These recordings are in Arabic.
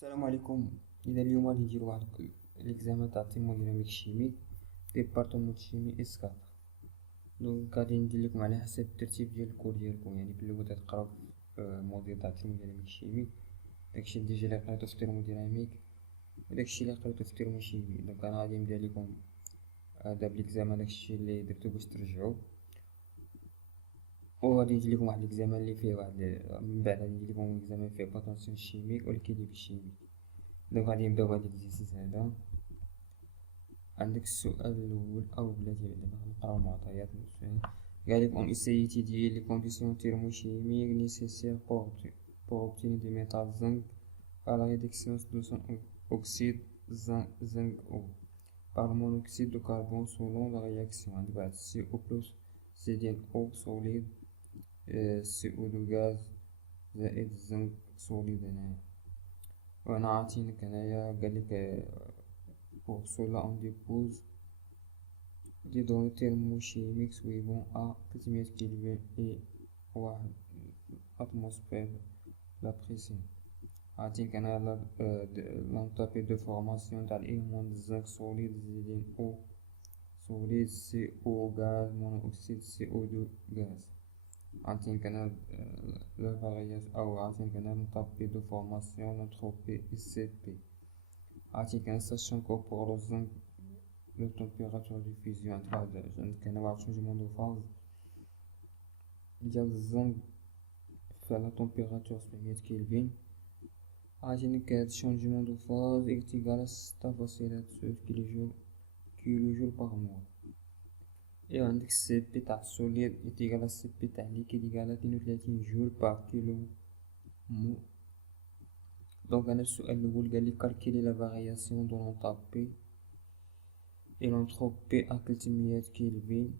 السلام عليكم. إذا اليوم غادي نديرو واحد ليكزامان تاع الترموديناميك الشيمي ديبارتمون شيمي اس 4. دونك غادي ندير لكم على حسب الترتيب ديال الكور ديالكم، يعني بالأول تقراو في الموديل تاع الترموديناميك الشيمي، داكشي ديجا اللي قريتو في الترموديناميك وداكشي اللي قريتو في الترموشيمي. دونك انا غادي ندير لكم هذا بليكزامان داكشي اللي درتو باش ترجعو، وغادي ندير لكم واحد ليكزامان اللي فيه واحد من بعد غادي ندير لكم ليكزامان فيه بوتونسيون شيميك والكيليبر شيميك. دونك غادي نبداو بهاد ليكزيسيس هذا. عندك السؤال الاول او بلاتي بعدا نقراو المعطيات من السؤال. قالك on essaye d'étudier les conditions thermochimiques nécessaires pour obtenir des métaux zinc par la réduction de son oxyde zinc O par le monoxyde de carbone selon la réaction. عندك واحد CO plus C ديال O solide CO2 gaz زائد zinc solide هنايا. وانا عاطينك هنايا قالك pour cela on dépose des données thermochimiques suivant à 300 Kelvin et 1 atmosphère la pression. عاطينك انا l'entropie de formation تاع l'élément zinc solide زائد O solide CO gaz monoxyde CO2 gaz. عاطينك انا la variation او عاطينك انا l'entropie de formation l'entropie SCP. عاطينك انا sachant que pour le zinc la température de fusion عندك هنا واحد changement de phase ديال الزنك في لا température 700 كلفين. عاطينك هاد changement de phase est égal à 6.9 كيلو جول باغ مول. ايوا عندك السي بي تاع السوليد est égal à السي بي تاع الليكيد est égal à 32 جول باغ كيلو مول. دونك انا السؤال الاول قال لي calculer la variation de l'entropie et l'entropie à 300 كلفين،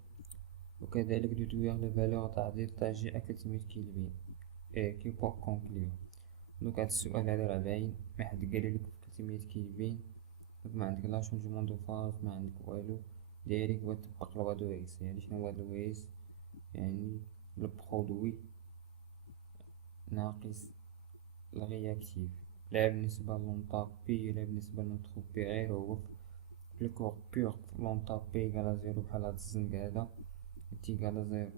وكذلك déduire les valeurs تاع دلتا جي à 300 كلفين كي بور كونكلور. دونك هاد السؤال هذا راه باين ما حد قال لك في 300 كلفين، دونك ما عندك لا شونجمون دو فاز ما عندك والو، دايريكت غتطبق لوا دو اكس. يعني شنو هو هاد لو اكس؟ يعني البرودوي ناقص الرياكتيف، لا بالنسبة للونطابي لا بالنسبة للنوتروبي، غير هو في الكور بيغ لونطابي إيكالا زيرو بحال هاد الزنك هذا إيكالا زيرو.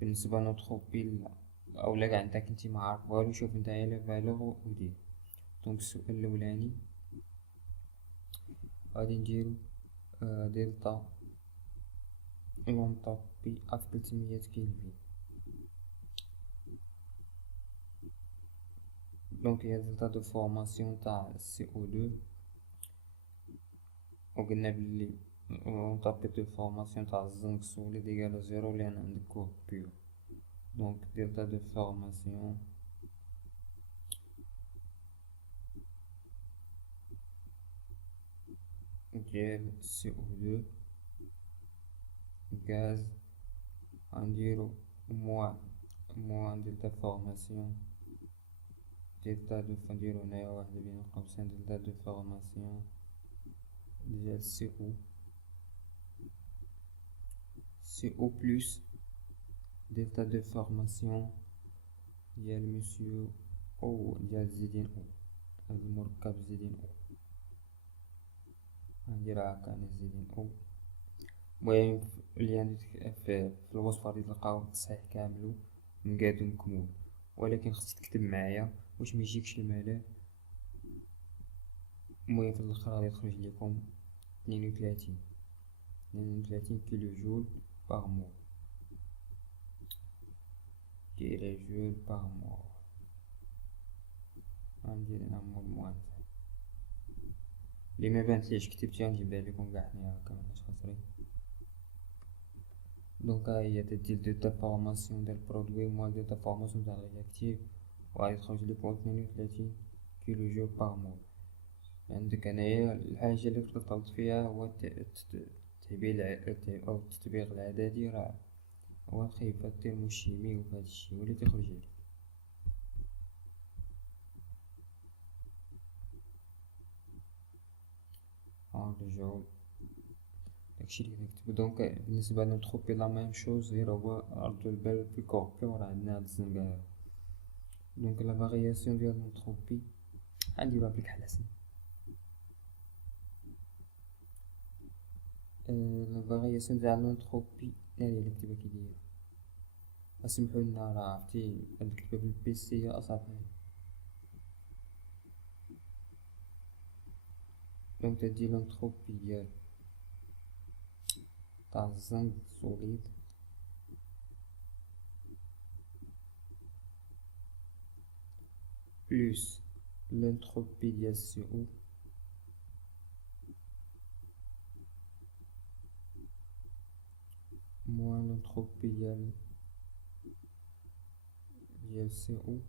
بالنسبة للنوتروبي لا، أولا كاع نتا كنتي معارف والو شوف نتايا لي فالور ودير. دونك السؤال الأولاني غادي نديرو دلتا لونطابي أف 300 كلفين. دونك هي دلتا دو فورماسيون تاع CO2، وقلنا بلي لونطابي دو فورماسيون تاع الزنك سوليد إيكالا زيرو لأن عندك كور بيور. دونك دلتا دو فورماسيون ديال CO2 غاز غنديرو موان دلتا فورماسيون دلتا دو نديرو هنايا واحد بين قوسين دلتا دو فورماسيون ديال CO بلس دلتا دو فورماسيون ديال مسيو او ديال زيدين او، هاد المركب زيدين او غنديرها هكا انا زيدين او. المهم اللي في الوصفة غادي تلقاو التصحيح كامل مقاد ومكمول، ولكن خصك تكتب معايا واش ميجيكش الملل. المهم في الاخر غادي تخرج لكم 32 كيلو جول باغ مول كيلو جول باغ مول. غندير هنا مول موان اللي ما بانتليش كتبتها نجيبها لكم كاع حنايا هكا ماناش خاسرين. دونك هي تدير دلتا فورماسيون ديال البرودوي موان دلتا فورماسيون تاع الرياكتيف، وغادي تخرج لكم 32 كيلو جول باغ مول. عندك هنايا الحاجة اللي غلطت فيها هو التطبيق العددي، راه هو خايف الترموشيمي وهذا الشيء ولا تخرج لي. نرجعو داكشي اللي كنكتبو. دونك بالنسبة للنوتروبي لا ميم شوز، غير هو ردو البال في كوربي وراه عندنا هاد الزنقة. دونك لا فارياسيون ديال النوتروبي غنديروها بلك حسن. لا فارياسيون تاع لونتروبي هي نكتبها كي دايره. اسمحوا لنا راه عرفتي نكتبها بالبيسي هي اصعب حاجه. دونك تدي لونتروبي ديال تاع الزنك سوليد بلوس لونتروبي ديال سي او موان لونتروبي ديال سي او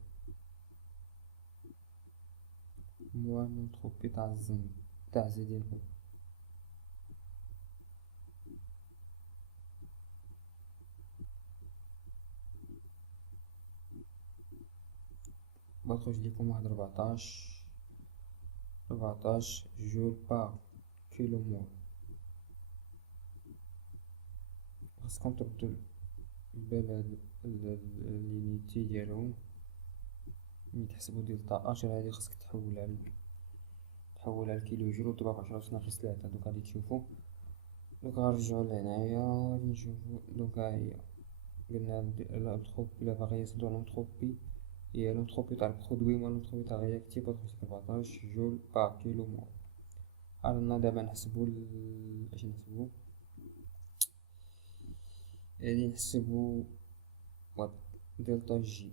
موان لونتروبي تاع الزنك تاع زي ديال او. بتخرج ليكم واحد 14 جول بار كيلو مول. خاصكم تردو البال هاد اليونيتي ديالهم ملي تحسبو دلتا اش، هادي خاصك تحولها لكيلو جول وتضرب 10 ناقص 3. دوك غادي تشوفو. دوك غنرجعو لهنايا غادي نشوفو. دوك ها هي قلنا لونتروبي لا فارياسيون دو لونتروبي هي لونتروبي تاع البرودوي موان لونتروبي تاع رياكتيف. بتخرج 14 جول بار كيلو مول. رانا دابا نحسبو اش نحسبو. غادي نحسبو دلتا جي.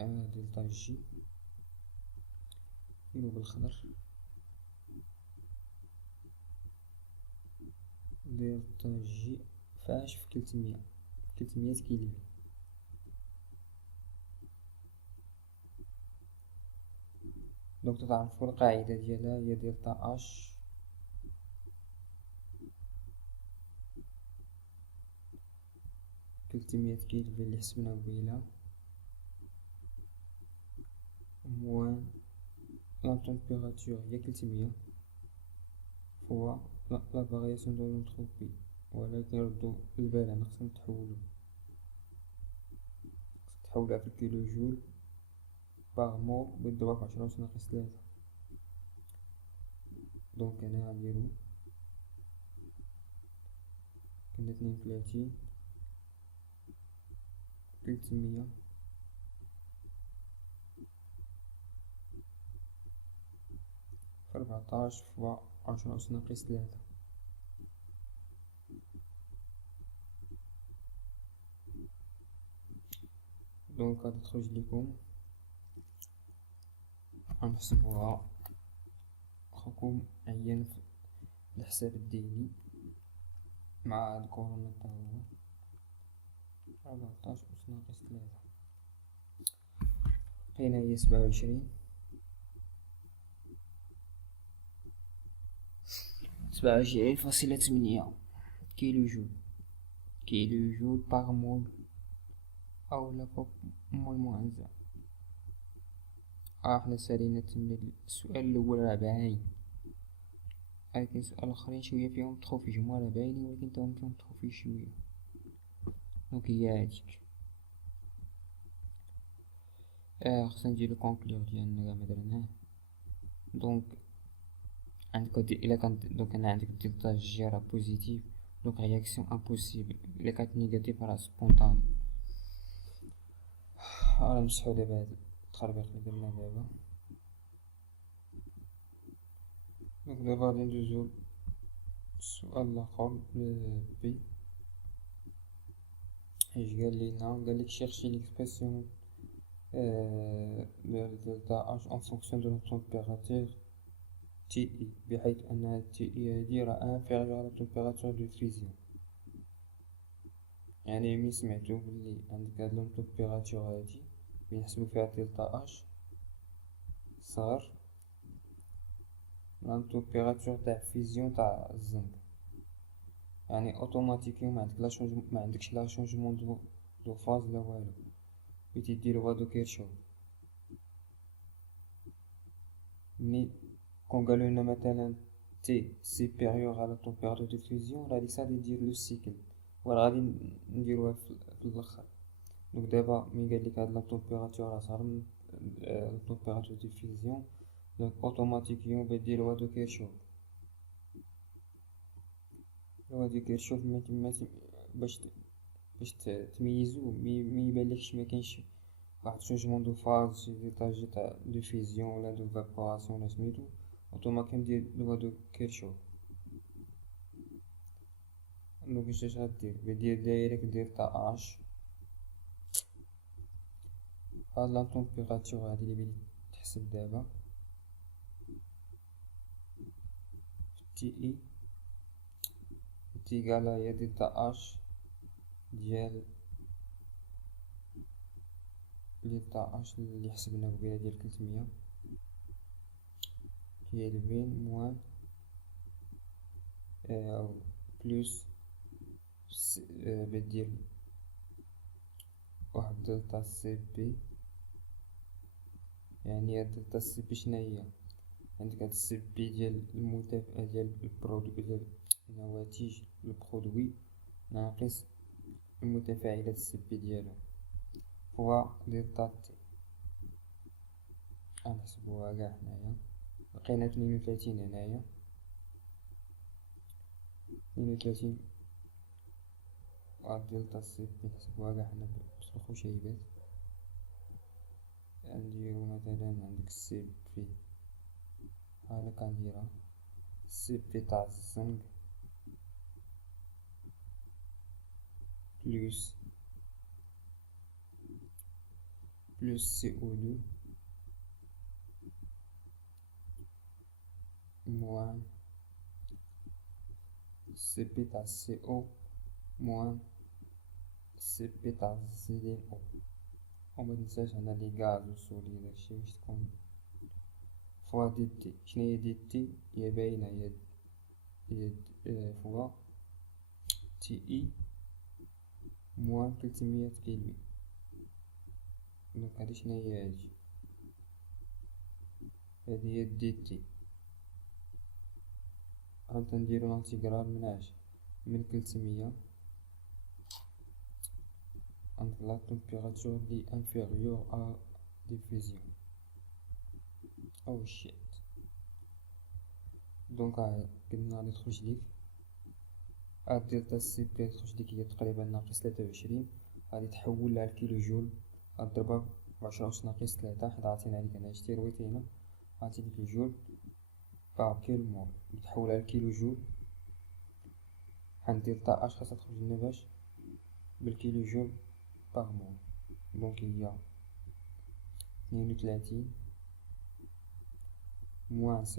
دلتا جي نديرو بالخضر. دلتا جي فاش في 300 كيلو. دونك تعرفوا القاعدة ديالها هي دلتا اش 300 كيلفين اللي حسبنا قبيله موان لا تمبيراتور هي 300 فوا لا فارياسيون دو لونتروبي. ولكن ردو البال انا خصنا تحولها في الكيلو جول باغ مول بالضرب 10 ناقص 3. دونك هنا غنديرو كنا 32 300 في 14 فوا 10 ناقص 3. دونك غادي تخرج ليكم غنحسبوها خوكم عيان في الحساب الديني مع الكورونا تا هو 14 ناقص 3. هنا هي 27.8 كيلو جول باغ مول أو لا فوق مول موانزة. حنا سالينا تما السؤال الأول راه باين، ولكن السؤال الآخرين شوية فيهم تخوفي جموع راه باينين ولكن تاهم فيهم تخوفي شوية. دونك هي هاديك. خصنا نديرو كونكلور ديالنا كاع مدرناه. دونك عندك إلا كانت دونك أنا عندك دلتا جي راه بوزيتيف، دونك رياكسيون امبوسيبل. إلا كانت نيجاتيف راه سبونطاني. نمسحو دابا هاد التخربيق لي درنا دابا. دونك دابا غادي ندوزو السؤال الآخر بي. اش قال لينا؟ قالك شيرشي ليكسبرسيون دلتا اش en fonction de la température تي بحيث أن تي هادي راه inférieure à la température de fusion. يعني ملي سمعتو بلي عندك هاد لون تمبيراتور هادي بنحسبو فيها دلتا اش صغر لا تمبيراتور تاع فيزيون تاع الزنك، يعني اوتوماتيكيا ما عندكش لا شونجمون دو فاز لا والو. بغيتي ديرو هادو كيرشوف مي كون قالولنا مثلا تي سيبيريور على تمبيراتور دو فيزيون راه ديك الساعة ندير لو سيكل وراه غادي نديروها في الاخر. دونك دابا ملي قالك هاد لا تمبيراتور راه صغر من la température de diffusion. Donc automatiquement بدي loi de Kirchhoff. loi de Kirchhoff باش تميزو مي يبانلكش مكانش واحد شونجمون دو فاز شي ديتاج تاع دو فيزيون ولا دو فابوراسيون ولا سميتو اوتوماتيكمون دير لوا دو كيرشوف. دونك اش غدير دايركت دير تاع اش هاد لا طومبيراتور هادي لي بغيت تحسب دابا تي اي تيكالا هي دلتا اش ديال اللي حسبنا قبيله ديال 300 ديال 20 موان بلوس بدير واحد دلتا سي بي. يعني هاد دلتا سي بي شناهي؟ عندك هاد السي بي ديال المتفع ديال البرودوي ديال النواتج البرودوي ناقص المتفاعلات السي بي ديالو فوا دلتا تي. غنحسبوها كاع حنايا لقينا 32 هنايا 32 دلتا سي بي نحسبوها كاع حنا بالخشيبات. نديرو مثلا عندك السي بي هانا كنديرها السي بي تاع الزنك بلوس سي او دو موان سي بي تاع سي او موان سي بي تاع زيدين او. ومتنساش هنا لي غاز و سوليد داكشي باش تكون فوا دي تي. شناهي دي تي؟ هي باينة هي فوا تي اي موان 300 كيلوين. دونك هادي شناهي؟ هادي هي دي تي. غنديرو لانتيغرال من اش من 300 entre la température qui est inférieure à diffusion. Oh shit. دونك قلنا غادي تخرج ليك دلتا سي بي تخرج ليك هي تقريبا ناقص 23. غادي تحولها لكيلو جول غضربها بعشرة أس ناقص 3 حيت عطينا عليك هنا شتي رويتينا عطي ديك الجول باغ كيلو مول. تحولها لكيلو جول عند دلتا اش خاصها تخرج لنا باش بالكيلو جول باغ مول. دونك هي 32 موان 0.23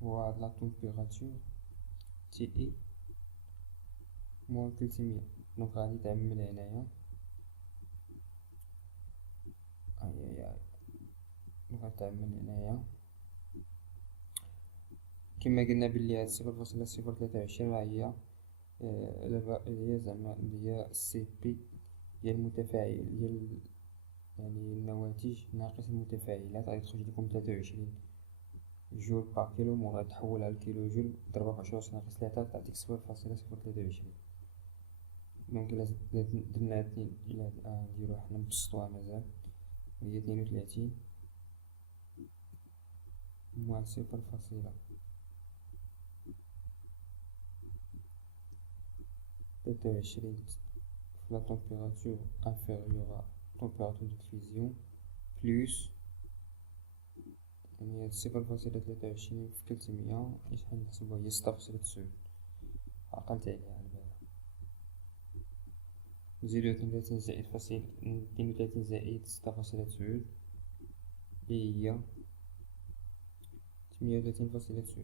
فوا لا طومبيراتور تي اي موان 300. دونك غادي تعمل هنايا غادي تعمل هنايا كما قلنا بلي هاد 0.023 راه هي زعما هي السي بي ديال المتفاعل ديال يعني النواتج ناقص المتفاعلات. غادي تخرج لكم 23 جول باغ كيلو مول. غادي تحولها لكيلو جول ضربها بعشرة أس ناقص 3 تعطيك 0.023. دونك إلا درنا هاد إلا نديرو حنا نبسطوها مزال هي 32 موان 0.23 la température inférieure à température de diffusion plus يعني 0.23 في 300 شحال نحسبوها هي 6.9. عقلت عليها على بالها. نزيدو 32 زائد 32 زائد 6.9 اللي هي 38.9.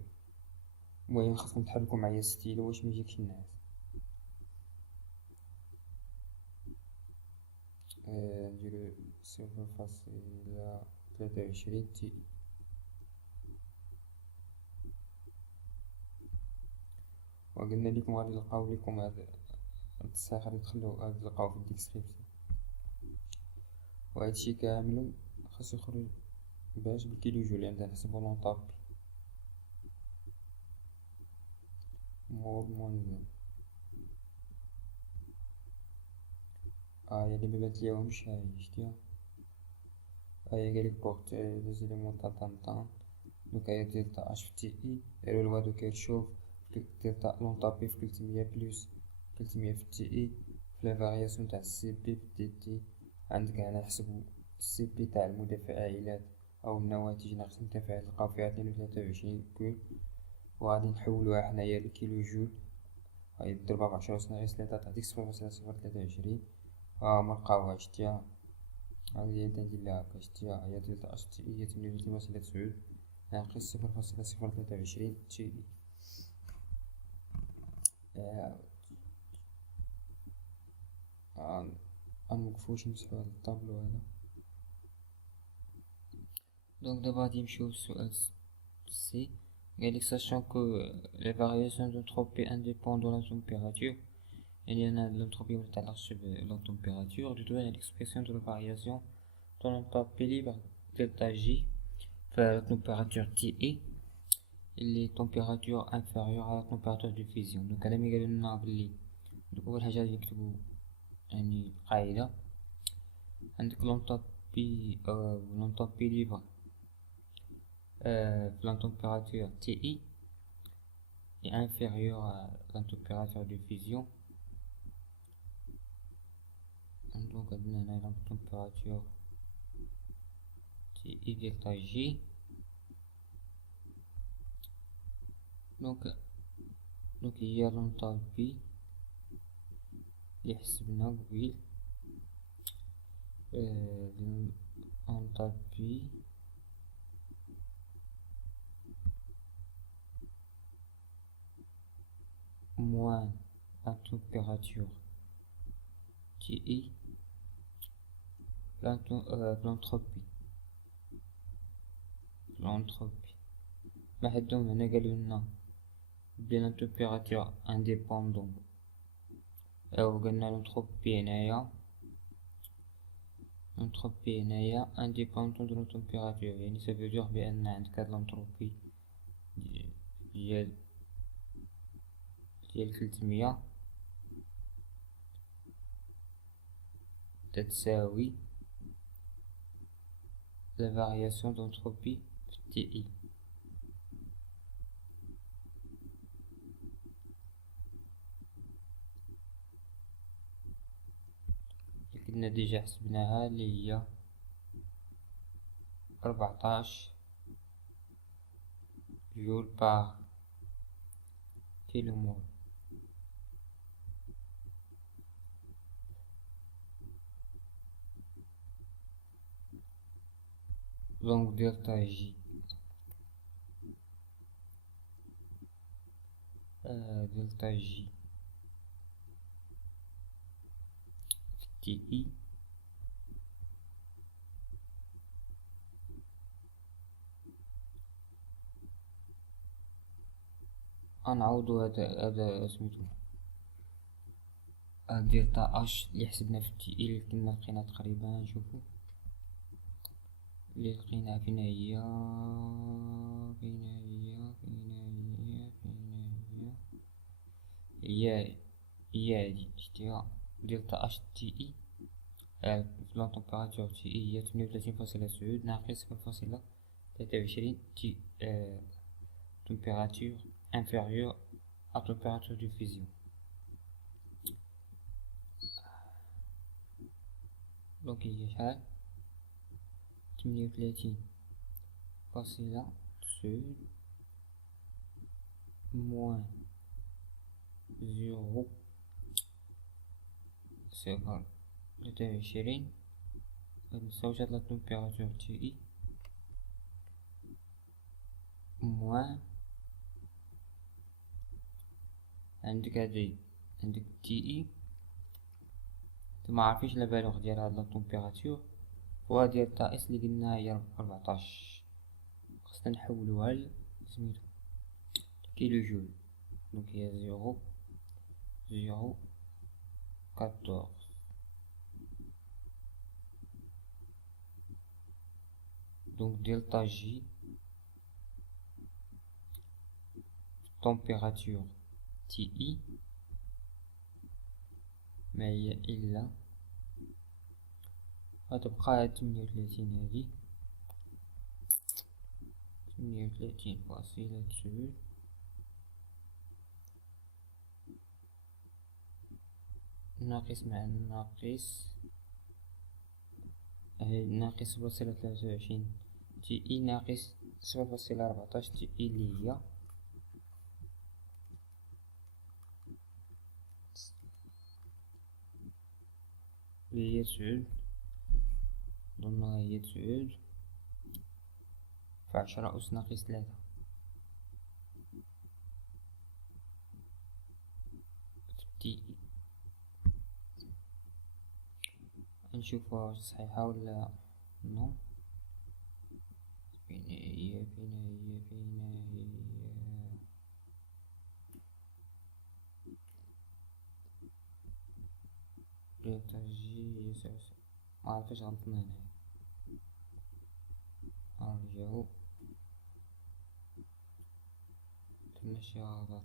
المهم خاصكم تحركو معايا ستيلو واش ميجيكش الناس. نديرو 0.23 تي. وقلنا لكم غادي نلقاو لكم هاد التصحيح غادي تلقاو في الديسكريبسيون. وهادشي كامل خاصو يخرج باش بالكيلو جول. عندنا نحسبو لونطابي مول موان هي اللي مباتليهمش هاهي شتيها، هاهي قالك بوغ لي زيليمون تاع طنطان. دوك هي دلتا اش في تي اي دايرو الوادو كيرشوف دلتا لونطابي في 300 بلوس 300 في تي اي في لا فارياسيون تاع السي بي في دي تي. عندك هنا نحسبو السي بي تاع المتفاعلات او النواتج ناقص المتفاعل نلقاو فيها 32 كول، وغادي نحولوها حنايا لكيلو جول، هاي ضربها ب10 أس ناقص 3 تعطيك 0.023. ملقاوهاش شتيها، هادي هي ندير لها هكا شتيها، هي دلتا اش تي اي هي 38.9 ناقص 0.023 تي اي. غنوقفوش نمسحو هاد الطابلو هذا. دونك دابا غادي نمشيو للسؤال سي. قالك sachant que les variations d'entropie indépendent de la température، يعني أنا l'entropie متعلقش بلا température، je donne l'expression de la variation de l'entropie libre delta J في la température TI اللي température inférieure à la température de fusion. دونك هذا مي قالولنا بلي أول حاجة غادي نكتبو يعني قاعدة. عندك l'entropie libre la température TI est inférieure à la température de fusion. Donc on a la température TI delta J. Donc il y a l'enthalpie اللي حسبنا قبيل، l'enthalpie moins la température TI l'entropie ما حدهم هنا قالولنا بلي لا température indépendante أو قلنا l'entropie هنايا indépendant de la température، يعني ça veut dire بأن عندك هاد l'entropie ديال 300 تتساوي la variation d'entropie في TI. كنا ديجا حسبناها اللي هي 14 جول بار كيلو مول. دونك دلتا جي في تي اي غنعوضو هذا سميتو دلتا اش اللي حسبنا في تي اي اللي كنا لقينا تقريبا. نشوفو اللي لقينا فين هي هادي شتيها دلتا اش تي اي في لا température تي اي هي 38.9 ناقص 0.23 تي température inférieure à température de fusion. donc هي شحال 38.9 moins 0.23 نساوش هاد لا température تي اي موان عندك هادي عندك تي اي معرفيش لا فالور ديال هاد لا température، و ديال تا اس اللي قلنا هي 14 خصنا نحولوها لسميتو كيلو جول. دونك هي 0.014. دونك دلتا جي température تي اي ما هي إلا غتبقى هاد 38 هادي 38.9 ناقص مع الناقص ناقص 0.23 تي اي ناقص 0.14 تي اي اللي هي 9 ضمنها هي 9 في 10 أس ناقص 3 تي نشوفها واش صحيحة ولا نو. فين هي دلتا جي يساوي معرفتش غلطنا هنايا نرجعو درنا شي غلط.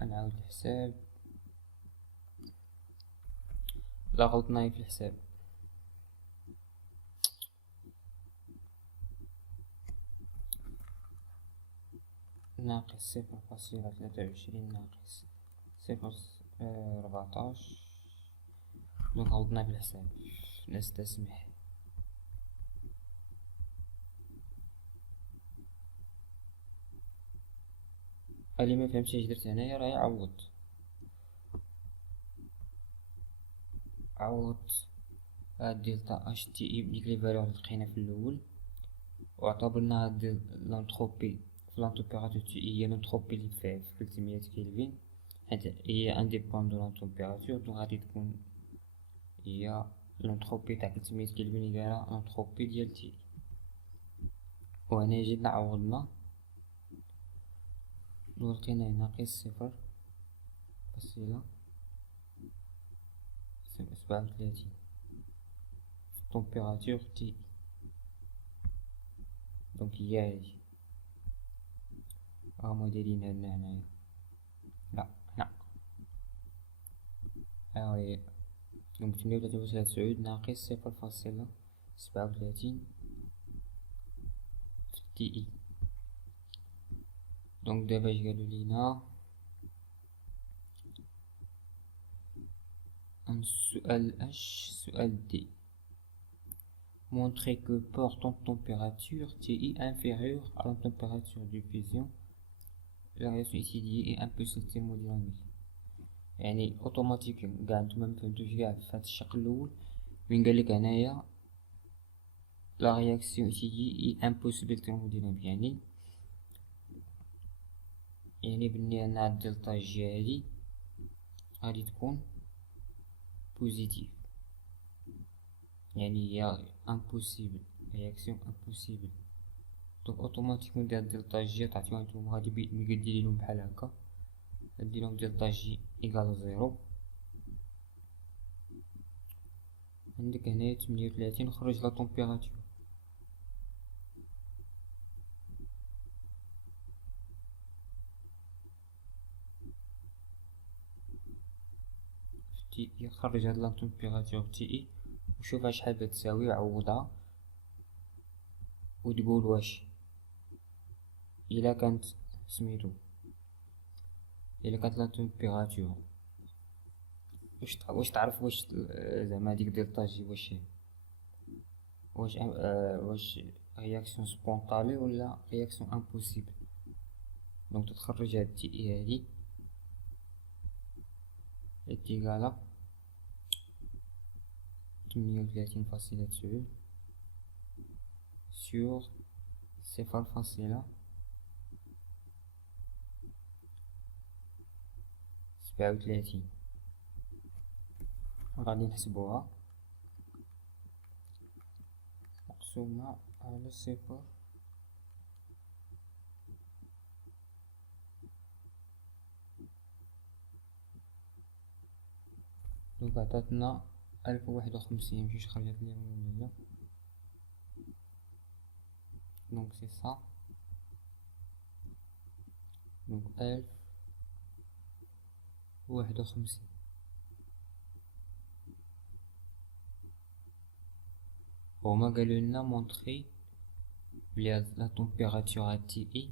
غنعاود الحساب لا غلطنا في الحساب ناقص 0.23 ناقص 0.14 دونك غلطنا في الحساب نستسمح. اللي ما فهمتش اش درت هنايا راه عوضت هاد دلتا اش تي اي بديك لي فالور اللي لقينا في الاول واعتبرنا هاد لونتروبي في لاتمبيراتور تي اي هي لونتروبي اللي في 300 كلفين حيت هي انديبون دو لاتمبيراتور دونك غادي تكون هي لونتروبي تاع 300 كلفين اللي دايره لونتروبي ديال تي. وهنا جينا عوضنا لقينا ناقص 0.37 température تي دونك هي هادي راهما دايرينها لنا هنايا لا هنا ها هي دونك 38.9 ناقص 0.37 في تي اي. دونك دابا اش قالو لينا سؤال دي montrer que pour ton température TI inférieure à la température de fusion la réaction étudiée est impossible thermodynamique. يعني اوتوماتيك كاع نتوما مفهمتوش كاع في هاد الشق الاول وين قالك هنايا لا رياكسيون étudiée est impossible thermodynamique يعني بني ان هاد دلتا جي هادي غادي تكون بوزيتيف يعني هي امبوسيبل رياكسيون امبوسيبل. دونك اوتوماتيكمون ديال دلتا جي تعطيو نتوما غادي ملي كديريلهم بحال هكا ديرهم دلتا جي ايكال 0 عندك هنايا 38 خرج لا طومبيراتور تي اي خرج هاد لا طومبيراتور تي اي وشوفها شحال كتساوي وعوضها وتقول واش الا كانت سميتو الا كانت لا طومبيراتور واش تعرف واش زعما هاديك دلتا جي واش رياكسيون سبونطاني ولا رياكسيون امبوسيبل. دونك تتخرج هاد تي اي هادي اتيكالا 38.9 sur 0.37 غادي نحسبوها مقسومة على 0 دونك عطاتنا 1051 مشيش خرجت لي ولا donc c'est ça. donc 1051. هما قالوا لنا مونطري بلي لا température TI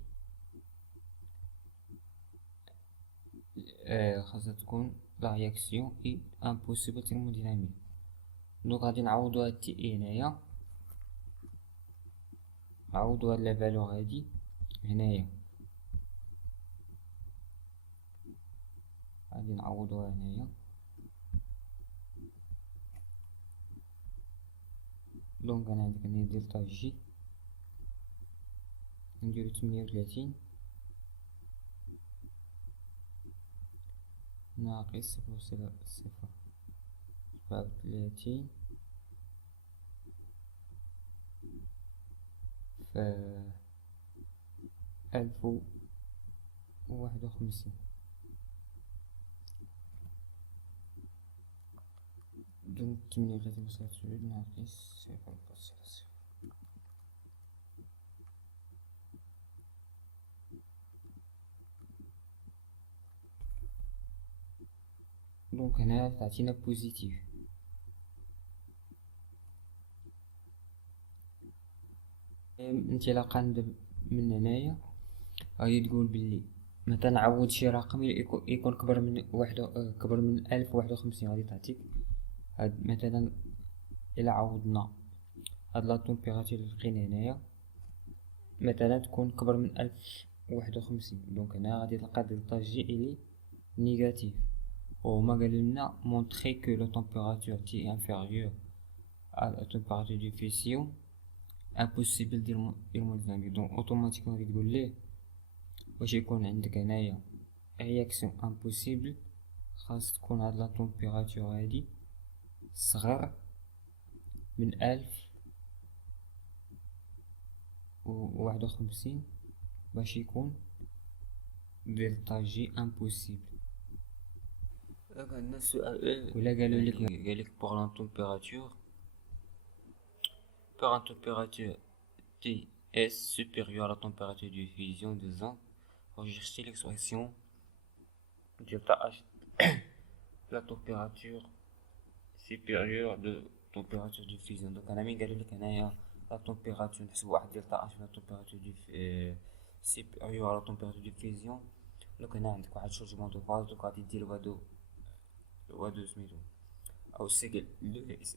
خاصها تكون لا رياكسيون اي امبوسيبل تيرموديناميك. دونك غادي نعوضو هاد TI هنايا، نعوضو هاد لا فالو هادي هنايا، غادي نعوضوها هنايا. دونك انا عندك هنا دلتا جي نديرو 38 ناقص 0.037 في 1051. دونك 38.9 ناقص 0.00. دونك هنا تعطينا بوزيتيف. انطلاقا من هنايا غادي تقول بلي مثلا نعوض شي رقم يكون كبر من كبر من 1051. غادي تعطيك هاد مثلا الى عوضنا هاد لا طومبيراتور اللي لقينا هنايا مثلا تكون كبر من 1051. دونك هنا غادي تلقى دلتا جي الي نيجاتيف. وهما قالوا لنا montrer que la température T est inférieure à la température de fusion impossible thermodynamique. donc automatiquement غادي تقول ليه واش يكون عندك هنايا رياكسيون امبوسيبل خاص تكون هاد لا طومبيراتور هادي صغر من 1051 باش يكون دلتا جي امبوسيبل. عندنا سؤال ولا قالوا لك pour la température TS supérieure à la température de fusion de zinc, recherchez l'expression delta H la température supérieure de température de fusion. donc انا مين قالوا لك هنايا la température نحسبوا واحد دلتا H la température du supérieure à la température de fusion. donc هنا عندك واحد changement de phase. donc غادي دير وادو سميتو او سيكل دو اس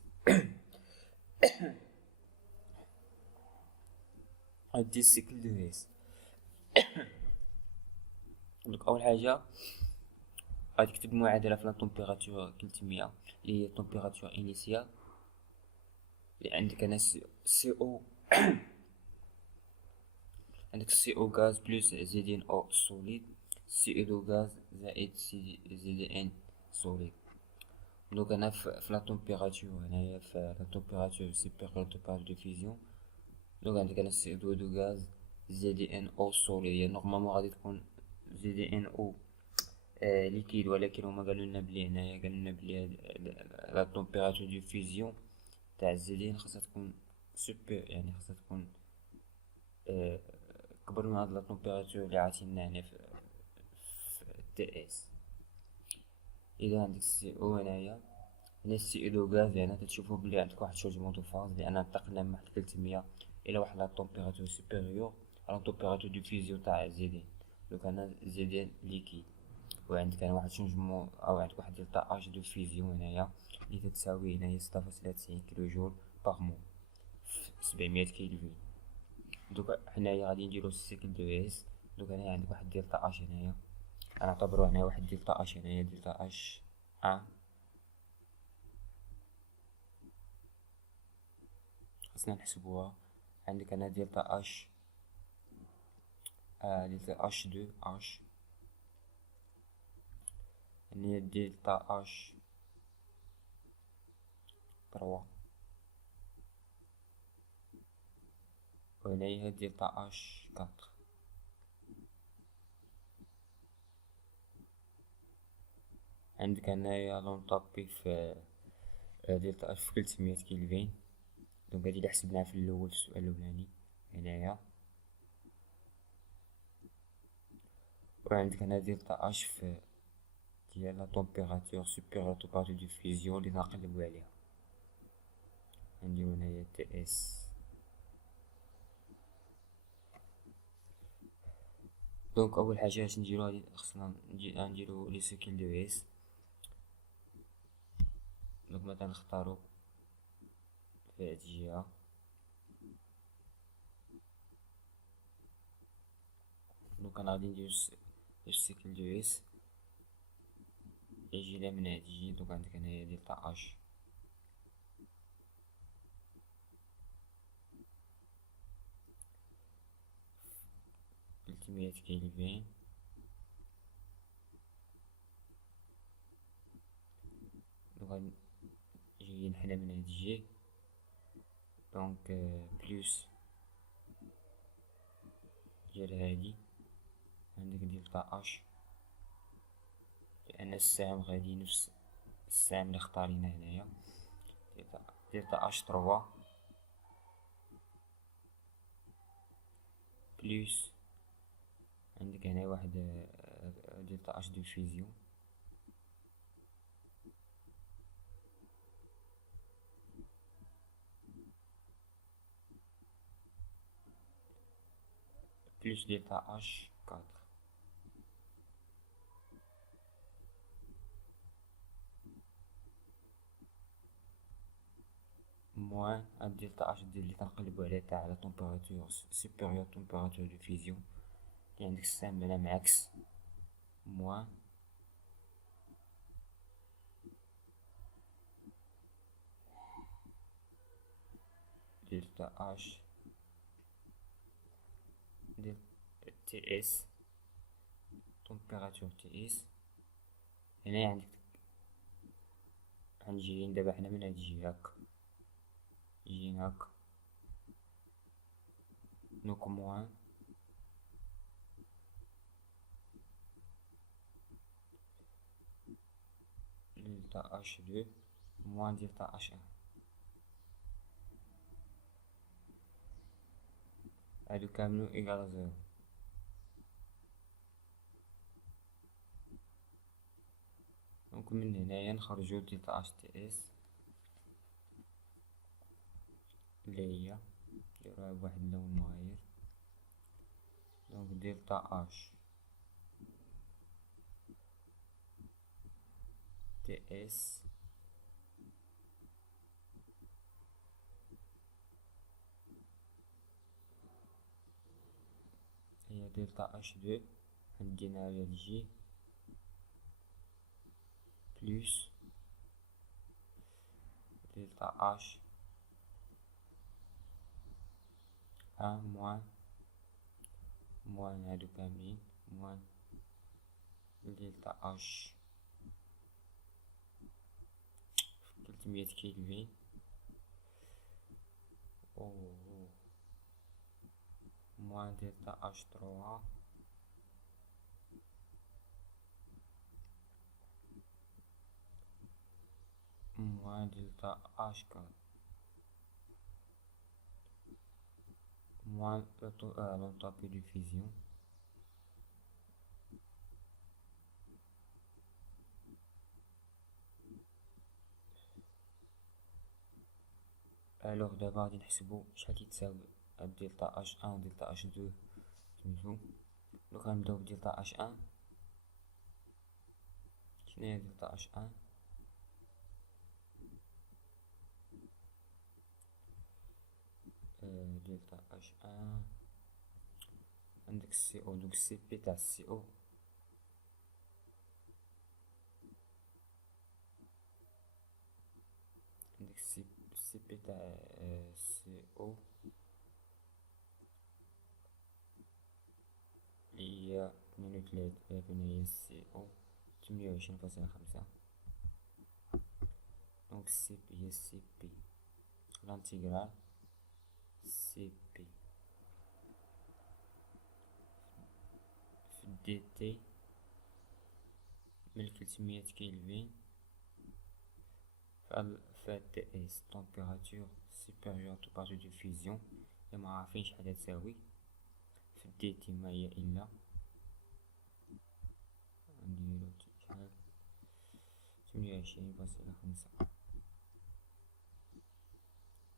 هادي السيكل دو اس. دونك اول حاجه غادي تكتب معادله في لا طومبيراتور 300 اللي هي طومبيراتور انيسيال اللي عندك هنا سي او عندك سي او غاز بلس زد ان او سوليد سي او غاز زائد سي زد ان سوليد. دونك انا في لا طومبيراتور هنايا في لا طومبيراتور سوبيريور دو باج دو فيزيون. دونك عندك انا سي او دو غاز زد ان او سوليد هي نورمالمون غادي تكون زد ان او ليكيد، ولكن هما قالوا لنا بلي هنايا قالوا لنا بلي لا طومبيراتور دو فيزيون تاع الزيدين خاصها تكون سوبر، يعني خاصها تكون كبر من هاد لا طومبيراتور اللي عاطينا هنا في تي اس. اذا عندك سي او هنايا السي او دو غاز يعني تشوفوا بلي عندك واحد شونجمون دو فاز لان انتقلنا من 300 الى واحد لا طومبيراتور سوبيريور على طومبيراتور دو فيزيون تاع زيدين. دونك انا زيدين ليكيد وعندك انا واحد شونجمون او عندك واحد دلتا اش دو فيزيون هنايا اللي تتساوي هنايا 6.90 كيلو جول باغ مول 700 كيلفين. دوك حنايا غادي نديرو السيكل دو اس. دوك هنايا عندك واحد دلتا اش هنايا نعتبرو هنايا واحد دلتا اش هنايا دلتا اش ا خاصنا نحسبوها. عندك هنا دلتا اش دلتا اش دو اش هنايا دلتا اش 3 وهنايا دلتا اش 4. عندك هنايا لونطابي في دلتا اش في 300 كيلفين. دونك هادي اللي حسبناها في الاول في السؤال الاولاني هنايا وعندك هنا دلتا اش في ديال لا طومبيراتور سوبيريور طومبيراتور دو فيزيون اللي تنقلبو عليها. نديرو هنايا تي اس. دونك اول حاجه باش نديرو هادي خصنا نديرو لي سيكل دو اس. دونك مثلا نختارو في هاد الجهه، دونك انا غادي ندير السيكل دو اس يجي لها من هاد الجهه. دونك عندك هنايا دلتا اش 300 كيلفين. دونك جايين حنا من هاد الجهه، دونك بلوس ديال هادي عندك دلتا اش، لان السهم غادي نفس السهم اللي اختاريناه هنايا. دلتا اش 3 بلوس عندك هنا واحد دلتا اش دو فيزيون بلوس دلتا اش 4 موان دلتا اش اللي تنقلبو عليه تاع لا طومبيراتور سوبيريور طومبيراتور دو فيزيون اللي عندك السهم هنا معكس، موان دلتا اش دل تي اس طومبيراتور تي اس. هنا عندك جايين دابا حنا من هاد الجهة هاك، جايين هاك دونك موان دلتا اش 2 موان دلتا اش 1. هادو كاملو إيكال زيرو. دونك من هنايا نخرجو دلتا اش تي اس اللي هي نديروها بواحد اللون مغاير. دونك دلتا اش تي اس هي دلتا اش 2 عندنا على الجي بلوس دلتا اش 1 موان هادو كاملين موان دلتا اش 300 كيلفين موان دلتا اش 3 موان دلتا اش 4 موان l'entropie de fusion الوغ. دابا غادي نحسبو شحال تيتساوي هاد دلتا اش 1 و دلتا اش 2 سميتو. دونك غنبداو بدلتا اش 1. شناهي دلتا اش 1؟ دلتا اش 1 عندك السي او، دونك السي بي تاع السي او عندك السي بي تاع السي او اللي هي 32 هي السي او 28.5. دونك السي بي هي السي بي لانتيغرال سي بي في دي تي من 300 كيلفين في تي اس طومبيراتور سوبيريور طومبيراتور دو فيزيون اللي معرفين شحال تساوي في دي تي ما هي إلا نديرو شحال 28.5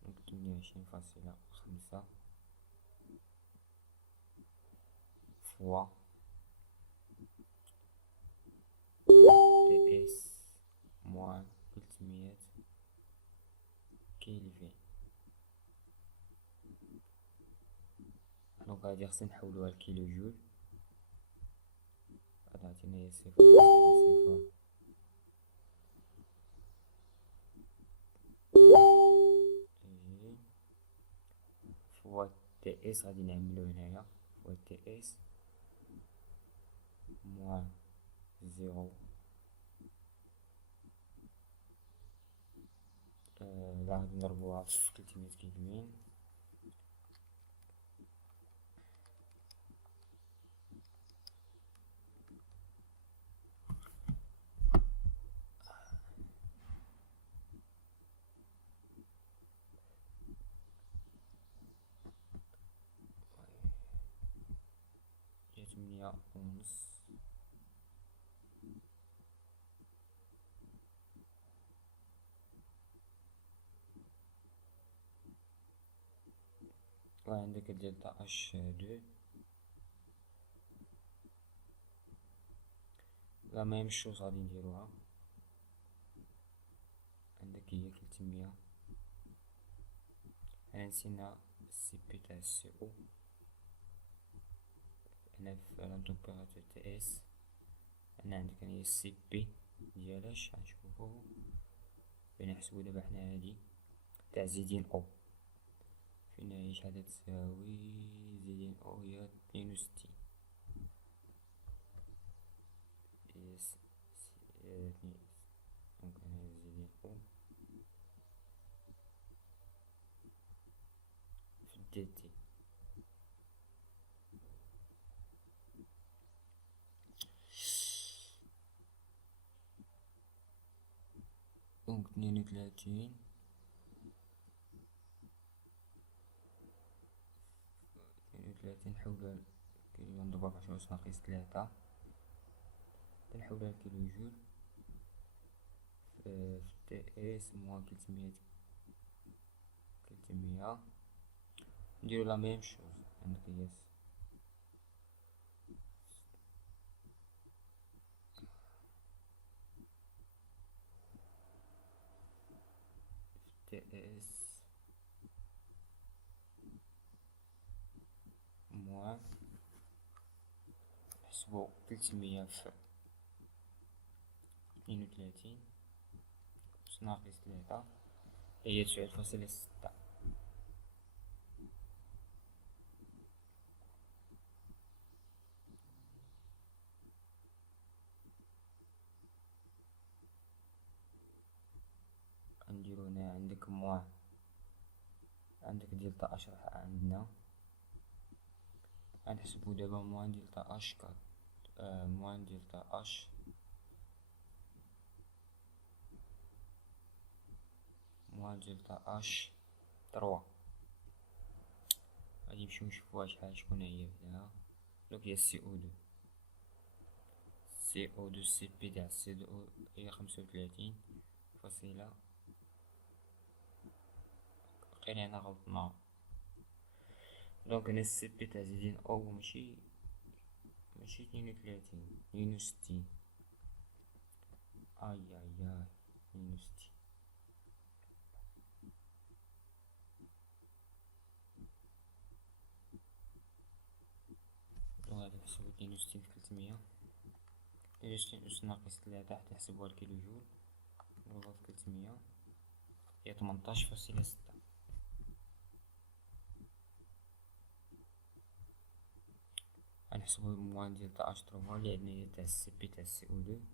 دونك 28.5 فوا تي اس موان 300 كيلفين. دونك غادي خصنا نحولوها لكيلو جول، غادي عطينا هي 0.0 فوا تي اس، غادي نعملو هنايا فوا تي اس موان 0 لا غادي نضربوها في 300 كيلوين. هي 8.5 وعندك الدلتا اش 2 لا ميم شوز غادي نديروها. عندك هي 300، هنا نسينا السي بي تاع السي او هنا في لا تمبيراتور تي اس. هنا عندك هي السي بي ديالاش غنشوفو بين نحسبو دابا حنا هادي تاع زيدين او فين هي شحال تساوي. زيدين او هي 62 اس دونك هنا زيدين او في دي تي دونك 32 نحولها كيلو نضربها في 10 ناقص 3 نحولها لكيلو جول في تي اس موان 300 نديرو لا ميم شوز. عندك هي تي اس موان نحسبو 300 في 32 ناقص 3 هي 9.6. نديرو هنا عندك موان عندك دلتا اش راح عندنا غنحسبو دابا موان دلتا اش كات موان دلتا اش موان دلتا اش 3 غادي نمشيو نشوفوها شكون هي بعدها. دونك هي سي او 2 سي او 2 سي بي تاع سي او هي 35 فاصلة بقينا هنا غلطنا. دونك هنا السي بي تاع زيدين او ماشي 32 62 اي 62 دونك غادي نحسبو 62 في 300 62 أس ناقص 3 حتى نحسبوها الكيلو جول نضربوها في 300 هي 18.6. غنحسبو موان دلتا اش 3 لي عندنا هي تاع السي بي تاع السي او 2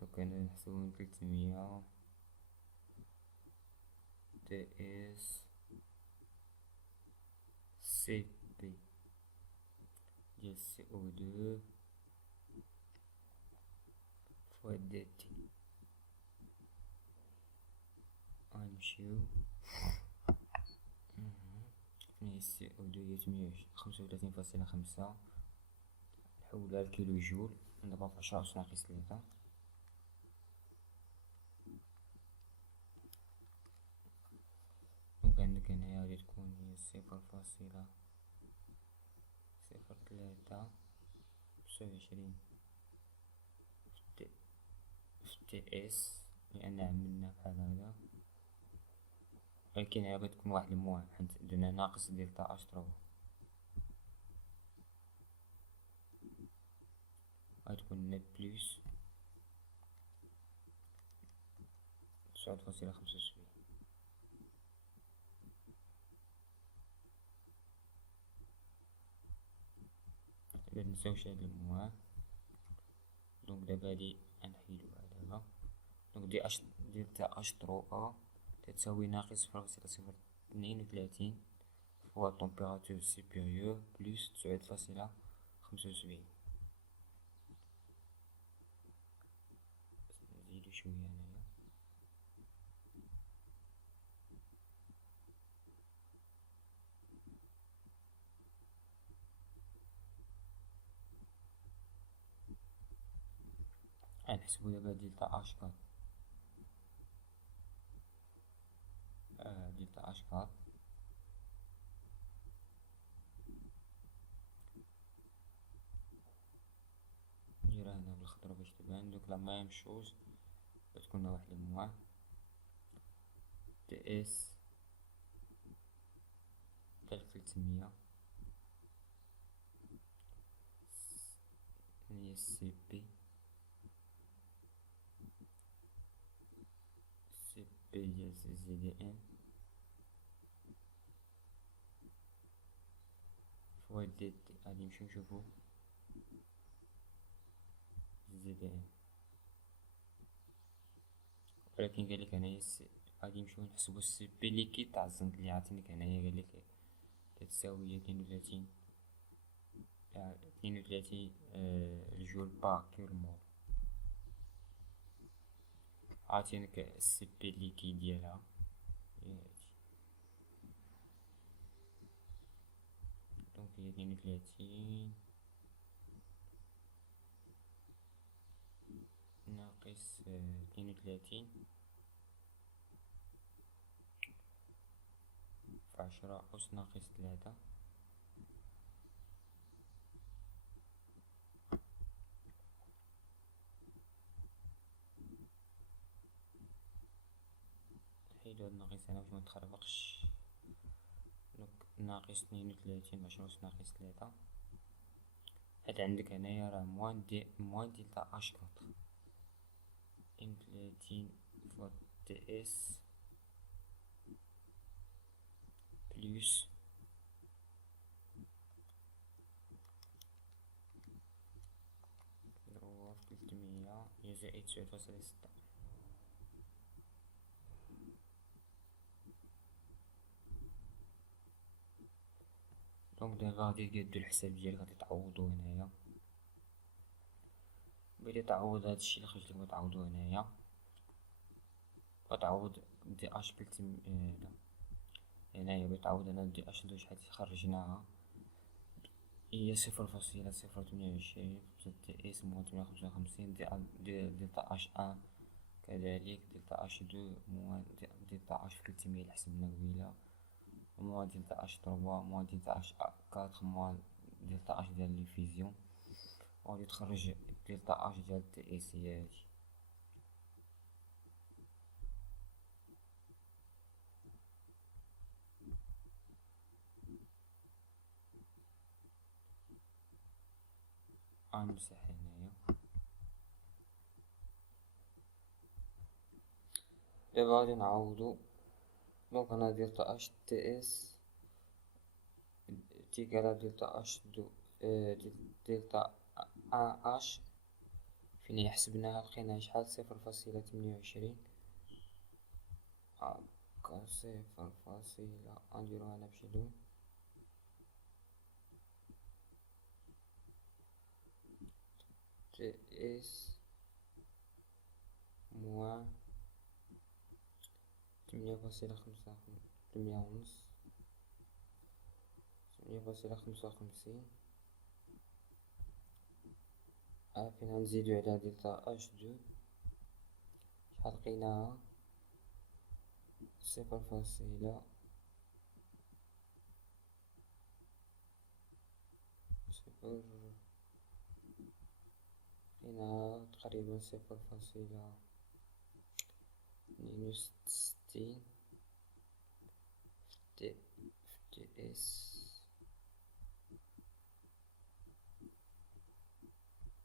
دونك هنا نحسبو 300 تي اس سي بي ديال سي او 2 فوا دي تي غنمشيو فين هي سي او 2 هي 35.5 نحولها لكيلو جول، نضربها في 10 أس ناقص 3. دونك عندك هنايا غادي تكون هي 0.0329 في تي اس، لأن عملنا بحال هذا، ولكن هي غتكون واحد الموان حيت درنا ناقص دلتا اش تروا، غتكون نت بلس 9.75. مننساوش هاد الموان. دونك دابا هادي غنحيدوها دابا. دونك دي اش دلتا اش تروا تتساوي ناقص 0.032 فوا طومبيراتور سوبيريور بلس 9.75. نزيدو شوية هنايا. غنحسبو دابا دلتا اش كات، دلتا اش كات نديرها هنا بالخضرا باش تبان. دوك لا ميم شوز تكون واحد الموان تي اس تاع 300 هي سي بي ديال زي دي ان فوا دي تي. غادي نمشيو نشوفو زي دي ان، ولكن قالك هنايا غادي نمشيو نحسبو السي بي ليكيد تاع الزنك اللي عاطينك هنايا، قالك تتساوي 32 الجول بار كيلو مول. عاطينك السي بي ليكيد ديالها هي هادي، دونك هي 32 ناقص 32 في 10 أس ناقص 3. نحيدو هاد الناقص هنا باش متخربقش. دونك ناقص 32 في 10 أس ناقص 3، حيت عندك هنايا راه موان دلتا اش كاتر. 32 فوا تي اس بلس نضربوها في 300 هي زائد 9.6. دونك دابا غادي ديرو الحساب ديالك، غادي تعوضو هنايا، بغيتي تعوض هادشي اللي خرجلك غتعوضو هنايا، غتعوض دي اش لا هنايا بغيت تعوض هنا دي اش دوش حيت خرجناها هي 0.028 في تي اس موان 855 دلتا اش ان، كذلك دلتا اش دو موان دلتا اش في 300 اللي حسبنا قبيلة، موان دلتا اش تروا موان دلتا اش كاتر موان دلتا اش ديال لي فيزيون، وغادي تخرج دلتا اش ديال تي اس هي هادي. غنمسح هنايا. دابا غادي نعوضو. دونك انا دلتا اش تي اس تيكالا دلتا اش دو دلتا ان اش فين حسبناها لقيناها شحال 0.28 هاكا 0. غنديروها هنا بشي لون تي اس موان 8.55 فينا نزيدو على دلتا اش دو شحال لقيناها 0.0 لقيناها تقريبا 0.62 دي اس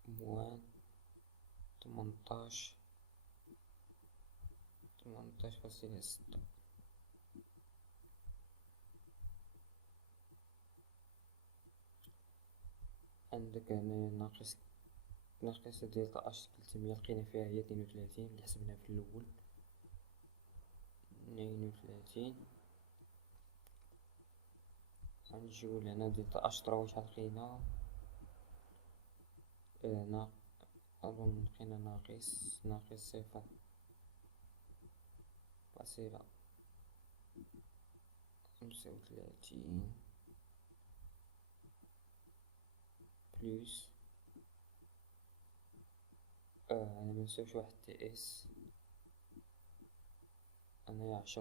موان 18.6. عندك هنا ناقص دلتا اش 300 لقينا فيها هي 32 اللي حسبناها في الاول 32. غنجيو لهنا دلتا اش 3 شحال لقينا أظن لقينا ناقص 0.35 بلوس أنا منساوش واحد تي اس أنا 10.65.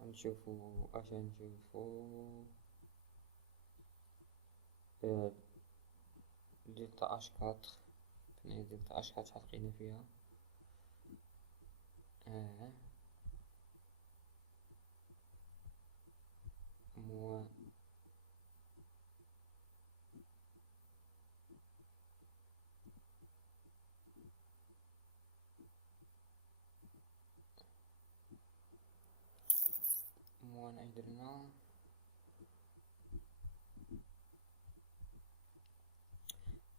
غنشوفو اش غنشوفو دلتا اش 4 فين دلتا اش 4 شحال لقينا فيها موان اي درنا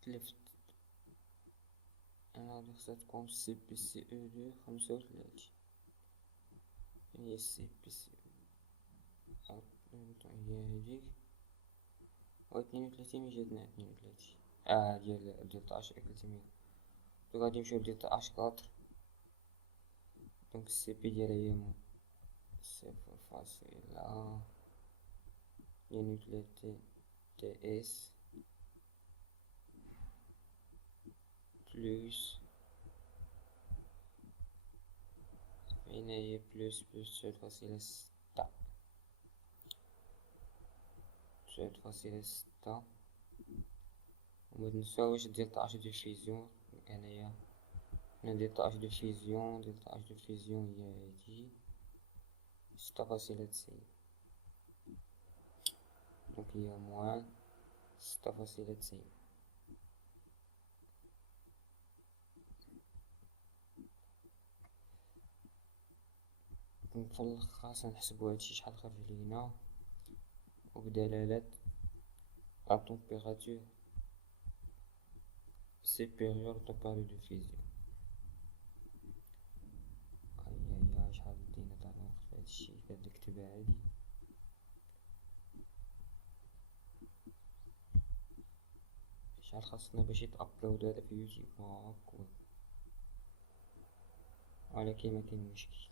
تلفت انا غادي خصها تكون سي بي سي او دو 35 هي سي بي سي او هي هاديك و 32 جاتنا 32 ديال دلتا اش 300. دونك غادي نمشيو لدلتا اش 4 دونك السي بي ديالها هي 0.32 تي اس بلوس هنا هي بلوس 9.6 ومتنساوش دلتا اش دو فيزيون. هنايا دلتا اش دو فيزيون هي هادي 6.90 دونك هي موان 6.90. دونك فالآخر خاصنا نحسبو هادشي شحال خرج لينا وبدلالة لا température supérieure au température de fusion. شحال دينا تاع الوقت في هادشي في هاد الكتابة هادي شحال خاصنا باش يتابلود هذا في يوتيوب هاكا ولكن ما كاين مشكل.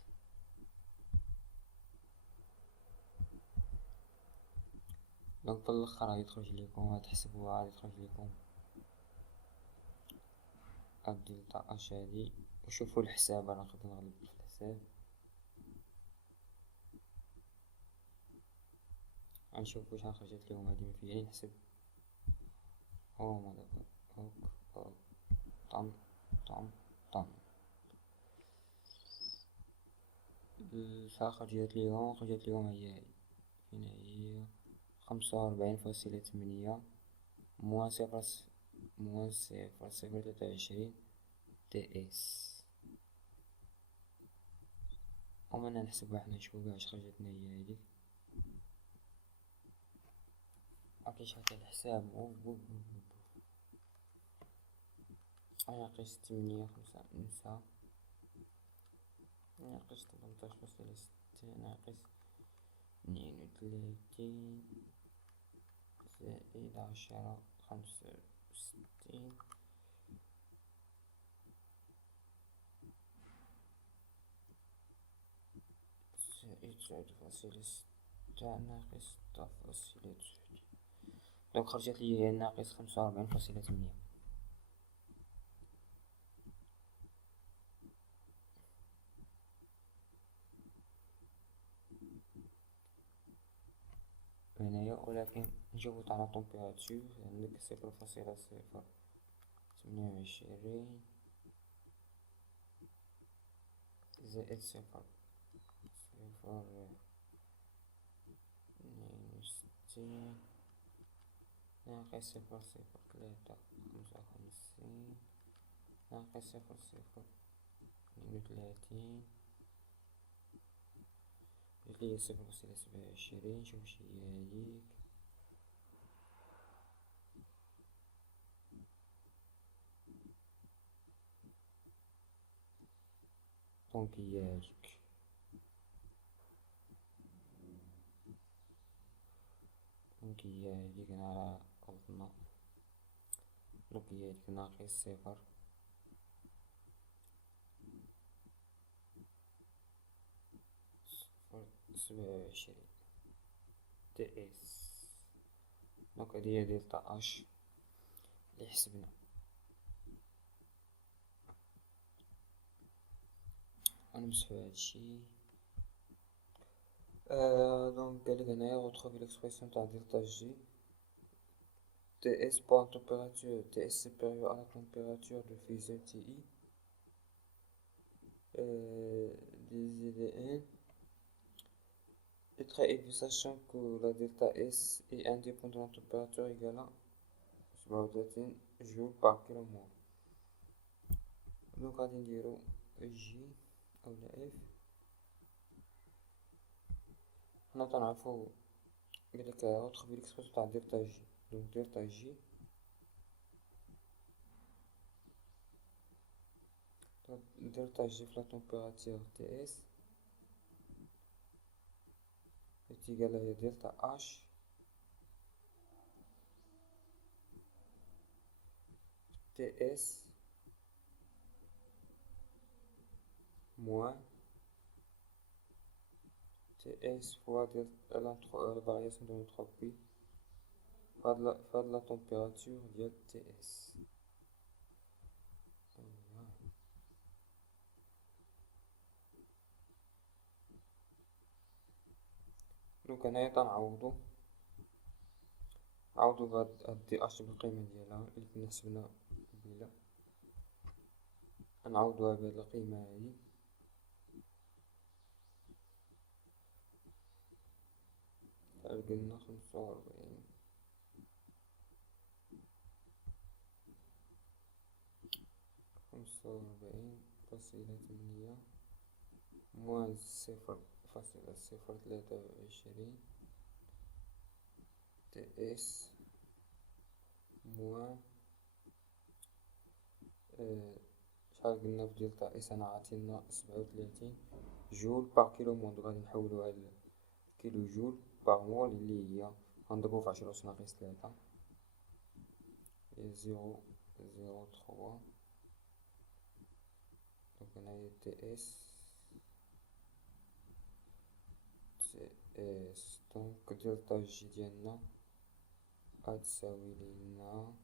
دونك في الاخر غادي تخرج لكم غتحسبوها غادي تخرج لكم الدلتا اش هادي وشوفوا الحساب. انا نقدر نغلب في الحساب غنشوفو شحال خرجت ليهم هادي مفيا نحسب هما دابا هوك طن طن طن شحال خرجت ليهم هي فين هي 45.8 موان 0.23 تي اس. ومن نحسبوها حنا نشوفو واش خرجتنا هي هاديك مكاينش هكا الحساب. ناقص 8.5 ناقص 18.6 ناقص 32 زائد 10.65 زائد 9.6 تاع ناقص فاصلة زوج، دونك خرجت لي هي ناقص 45.8. هنايا، ولكن نجوز على طومبيراتور عندك 0.028 زائد 0.062 ناقص 0.053 ناقص 0.032 اللي هي 0.27. شوف واش هي هاديك. دونك هي هاديك. دونك هي هاديك على غلطنا. دونك هي هاديك ناقص 0.27 تي اس. دونك هادي هي دلتا اش اللي حسبنا. غنمسحو هادشي. دونك قالك هنايا retrouver l'expression تاع دلتا جي Ts pour la température Ts supérieure à la température de fusion Ti des IDN est très élevé, sachant que la delta S est indépendante de la température égale à 37 joules par kilomètre. Donc غادي نديرو J أولا F. حنا تنعرفو قالك retrouver l'expression تاع دلتا جي. Donc delta J في la température Ts est égal à delta H Ts moins Ts fois la variation de l'entropie fois de la température ديال Ts. دونك هنايا تنعوضو بهاد دي اش بالقيمة ديالها اللي كنا حسبنا قبيلة. نعوضوها بهاد القيمة هادي. قلنا 45.8 موان 0.023 Ts موان شحال قلنا في دلتا اس انا عطينا 37 جول باغ كيلو مول. غادي نحولوها لكيلو جول باغ مول اللي هي غنضربو في 10 أس ناقص 3 هي 0.003. دونك هنايا Ts دونك دلتا جي ديالنا غتساوي لينا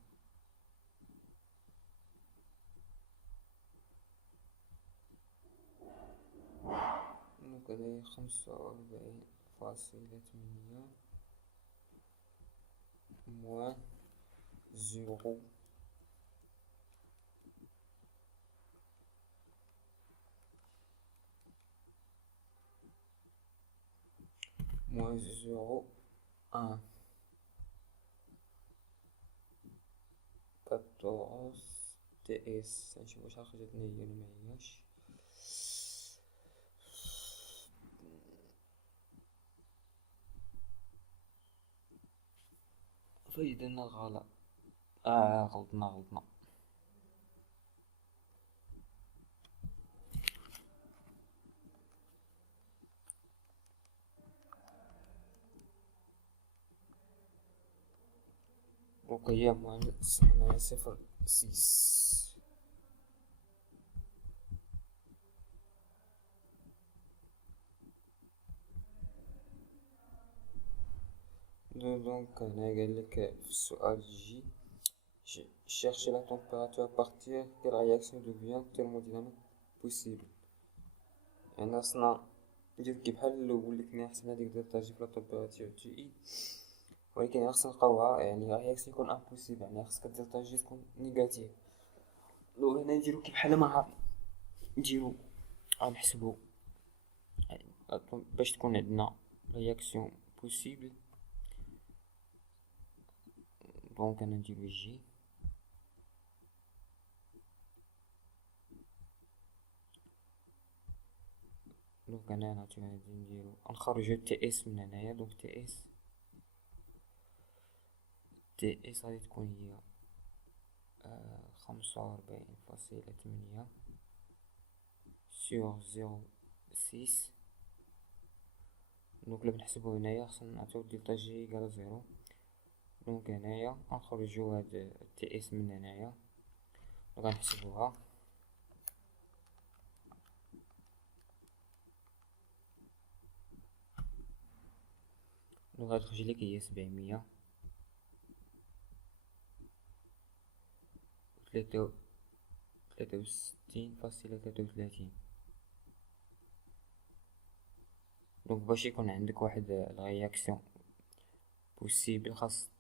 دونك هنايا 45.8 موان 0 moins 0 1 14 Ts. نشوف واش خرجتنا هي ولا مهياش. فايدنا غلط. غلطنا. دونك هي موان 0.6. دونك هنا قالك في السؤال جي chercher la température à partir de la réaction devient thermodynamique possible. يعني خاصنا ندير كي بحال الأول اللي كنا حسبنا ديك دلتا في لا température تي إي، ولكن خاصنا نلقاوها يعني رياكسيون يكون امبوسيبل، يعني خاصك دلتا جي تكون نيجاتيف. دونك هنا نديرو كي بحال ما نديرو غنحسبو باش تكون عندنا رياكسيون بوسيبل. دونك انا نديرو جي دونك انا غادي نديرو نخرجو تي اس من هنايا. دونك تي اس غادي تكون هي 45.8 sur 0.6. دونك الا نحسبو هنايا خصنا نعطيو دلتا جي ايكال 0. دونك هنايا غنخرجو هاد تي اس من هنايا وغنحسبوها. دونك غادي تخرج لك هي 763.33. دونك باش يكون عندك واحد الرياكسيون بوسيبل خاص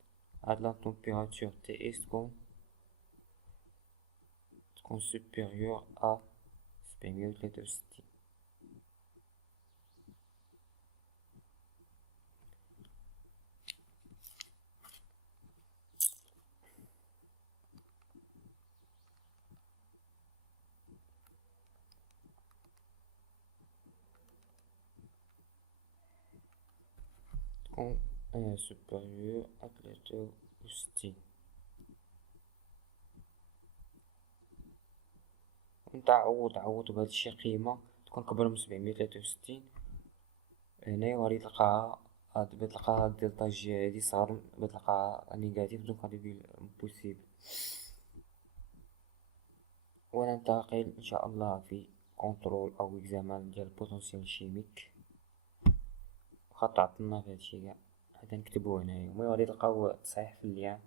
هاد لا تمبيراتور تي اس تكون سوبيريور ا 763. تكون سوبيريور ا 63. عوض بهاد الشي قيمة تكون كبر من 763. هنايا غادي تلقاها دلتا جي هادي صغر بتلقاها نيجاتيف. دونك غادي يولي امبوسيبل. وننتقل ان شاء الله في كونترول او اكزامان ديال البوتنسيال شيميك. خاطر عطلنا في هادشي كاع حتى نكتبو هنايا. المهم غادي تلقاو التصحيح في اللين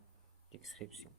ديسكريبسيون.